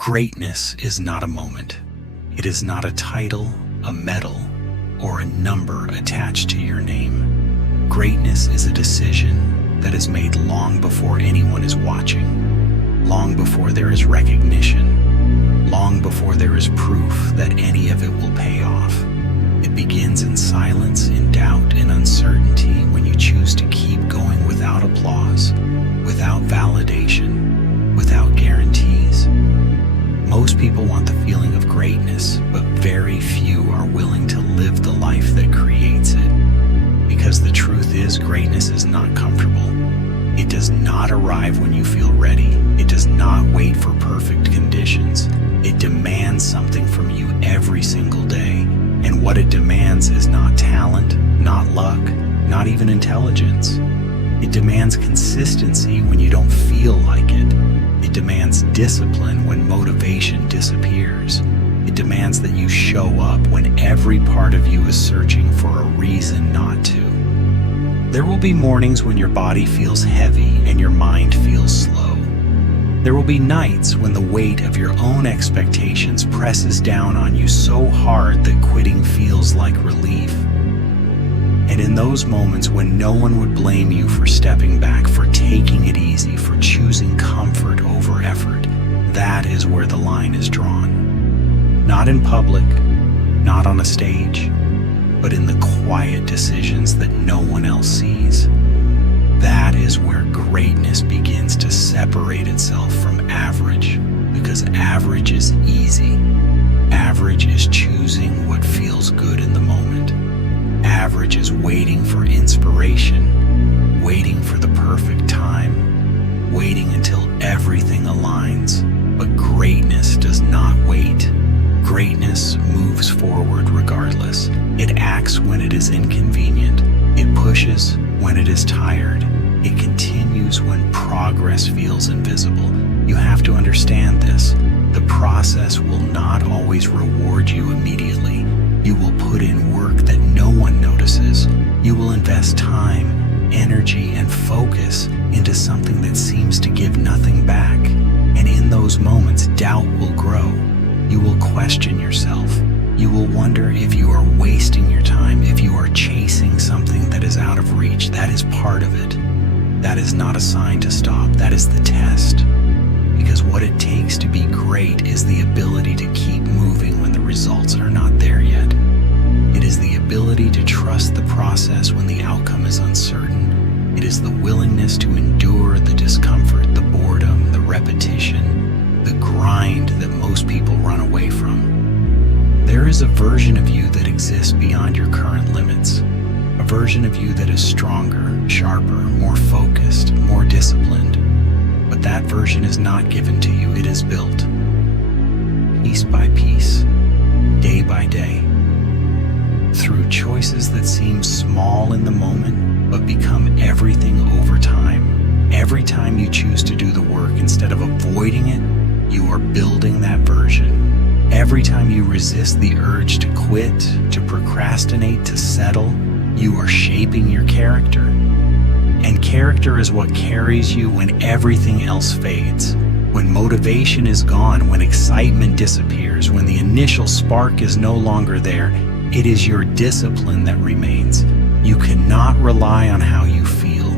Greatness is not a moment. It is not a title, a medal, or a number attached to your name. Greatness is a decision that is made long before anyone is watching, long before there is recognition, long before there is proof that any of it will pay off. It begins in silence, in doubt, in uncertainty, when you choose to keep going without applause, without validation, without guarantees. Most people want the feeling of greatness, but very few are willing to live the life that creates it. Because the truth is, greatness is not comfortable. It does not arrive when you feel ready. It does not wait for perfect conditions. It demands something from you every single day. And what it demands is not talent, not luck, not even intelligence. It demands consistency when you don't feel like it. It demands discipline when motivation disappears. It demands that you show up when every part of you is searching for a reason not to. There will be mornings when your body feels heavy and your mind feels slow. There will be nights when the weight of your own expectations presses down on you so hard that quitting feels like relief. And in those moments when no one would blame you for stepping back, for taking it easy, for choosing comfort over effort, that is where the line is drawn. Not in public, not on a stage, but in the quiet decisions that no one else sees. That is where greatness begins to separate itself from average, because average is easy. Average is choosing what feels good in the moment. Average is waiting for inspiration, waiting for the perfect time, waiting until everything aligns. But greatness does not wait. Greatness moves forward regardless. It acts when it is inconvenient. It pushes when it is tired. It continues when progress feels invisible. You have to understand this. The process will not always reward you immediately. You will put in work that no one notices. You will invest time, energy, and focus into something that seems to give nothing back. And in those moments, doubt will grow. You will question yourself. You will wonder if you are wasting your time, if you are chasing something that is out of reach. That is part of it. That is not a sign to stop. That is the test. Because what it takes to be great is the ability to keep moving when the results are not there yet. It is the ability to trust the process when the outcome is uncertain. It is the willingness to endure the discomfort, the boredom, the repetition, the grind that most people run away from. There is a version of you that exists beyond your current limits. A version of you that is stronger, sharper, more focused, more disciplined. But that version is not given to you, it is built. Piece by piece, day by day, through choices that seem small in the moment, but become everything over time. Every time you choose to do the work instead of avoiding it, you are building that version. Every time you resist the urge to quit, to procrastinate, to settle, you are shaping your character. And character is what carries you when everything else fades. When motivation is gone, when excitement disappears, when the initial spark is no longer there, it is your discipline that remains. You cannot rely on how you feel.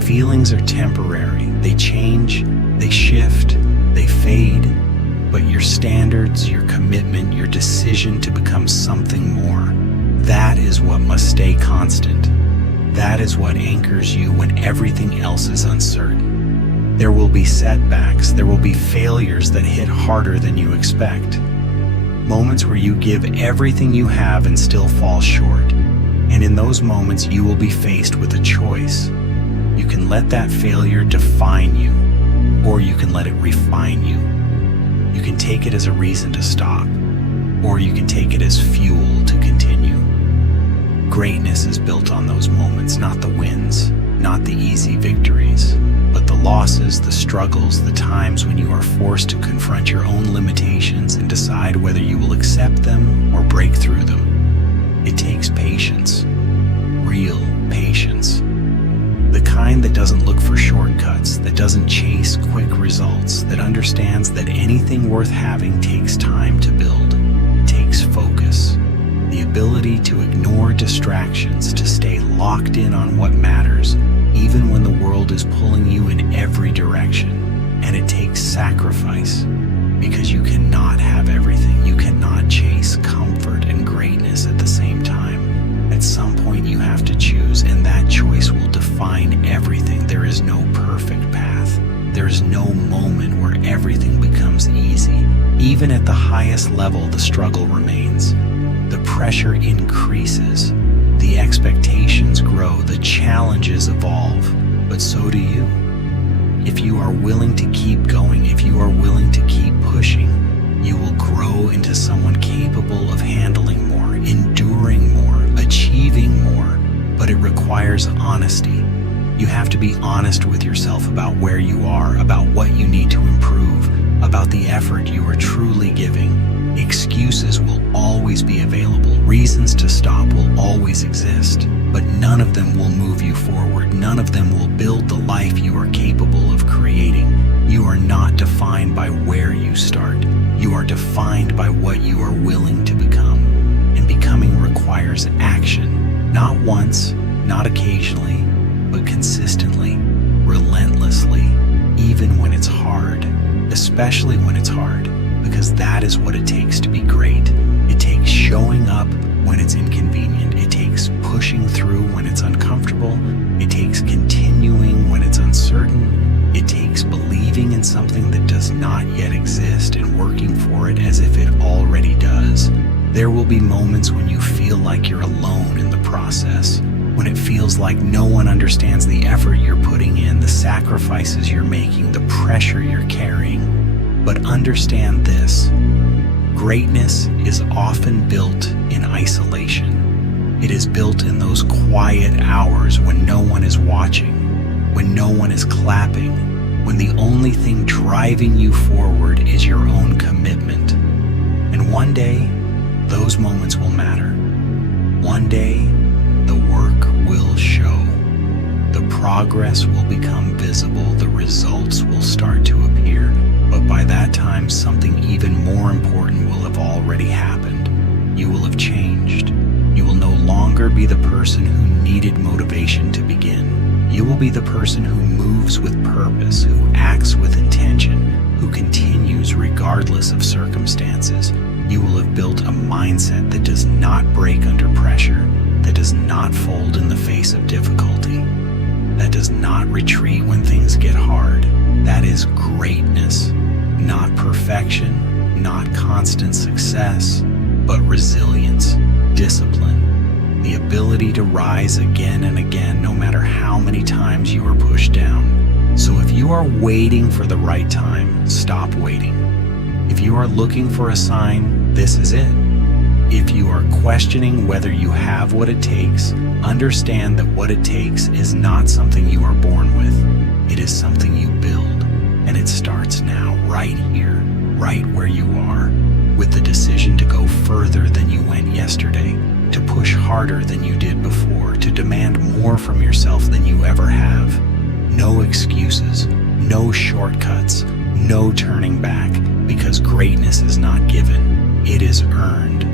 Feelings are temporary. They change, they shift, they fade. But your standards, your commitment, your decision to become something more, that is what must stay constant. That is what anchors you when everything else is uncertain. There will be setbacks, there will be failures that hit harder than you expect. Moments where you give everything you have and still fall short. And in those moments, you will be faced with a choice. You can let that failure define you, or you can let it refine you. You can take it as a reason to stop, or you can take it as fuel to continue. Greatness is built on those moments, not the wins, not the easy victories, but the losses, the struggles, the times when you are forced to confront your own limitations and decide whether you will accept them or break through them. It takes patience, real patience. The kind that doesn't look for shortcuts, that doesn't chase quick results, that understands that anything worth having takes time to build. It takes focus, the ability to ignore distractions, to stay locked in on what matters, even when the world is pulling you in every direction. And it takes sacrifice, because you cannot have everything. You cannot chase comfort and greatness at the same time. At some point you have to choose, and that choice will define everything. There is no perfect path. There is no moment where everything becomes easy. Even at the highest level, the struggle remains. The pressure increases. The expectations grow. The challenges evolve. But so do you. If you are willing to keep going, if you are willing to keep pushing, you will grow into someone capable of handling more, enduring more, achieving more. But it requires honesty. You have to be honest with yourself about where you are, about what you need to improve, about the effort you are truly giving. Excuses will always be available. Reasons to stop will always exist, but none of them will move you forward. None of them will build the life you are capable of creating. You are not defined by where you start. You are defined by what you are willing to become. And becoming requires action. Not once, not occasionally, but consistently, relentlessly, even when it's hard. Especially when it's hard, because that is what it takes to be great. It takes showing up when it's inconvenient. It takes pushing through when it's uncomfortable. It takes continuing when it's uncertain. It takes believing in something that does not yet exist and working for it as if it already does. There will be moments when you feel like you're alone in the process, when it feels like no one understands the effort you're putting in, the sacrifices you're making, the pressure you're carrying. But understand this: greatness is often built in isolation. It is built in those quiet hours when no one is watching, when no one is clapping, when the only thing driving you forward is your own commitment. And one day, those moments will matter. One day, the work will show. The progress will become visible. The results will start to appear. But by that time, something even more important will have already happened. You will have changed. You will no longer be the person who needed motivation to begin. You will be the person who moves with purpose, who acts with intention, who continues regardless of circumstances. You will have built a mindset that does not break under pressure, that does not fold in the face of difficulty, that does not retreat when things get hard. That is greatness. Not perfection, not constant success, but resilience, discipline, the ability to rise again and again no matter how many times you are pushed down. So if you are waiting for the right time, stop waiting. If you are looking for a sign, this is it. If you are questioning whether you have what it takes, understand that what it takes is not something you are born with. It is something you build. And it starts now, right here, right where you are, with the decision to go further than you went yesterday, to push harder than you did before, to demand more from yourself than you ever have. No excuses, no shortcuts, no turning back, because greatness is not given, it is earned.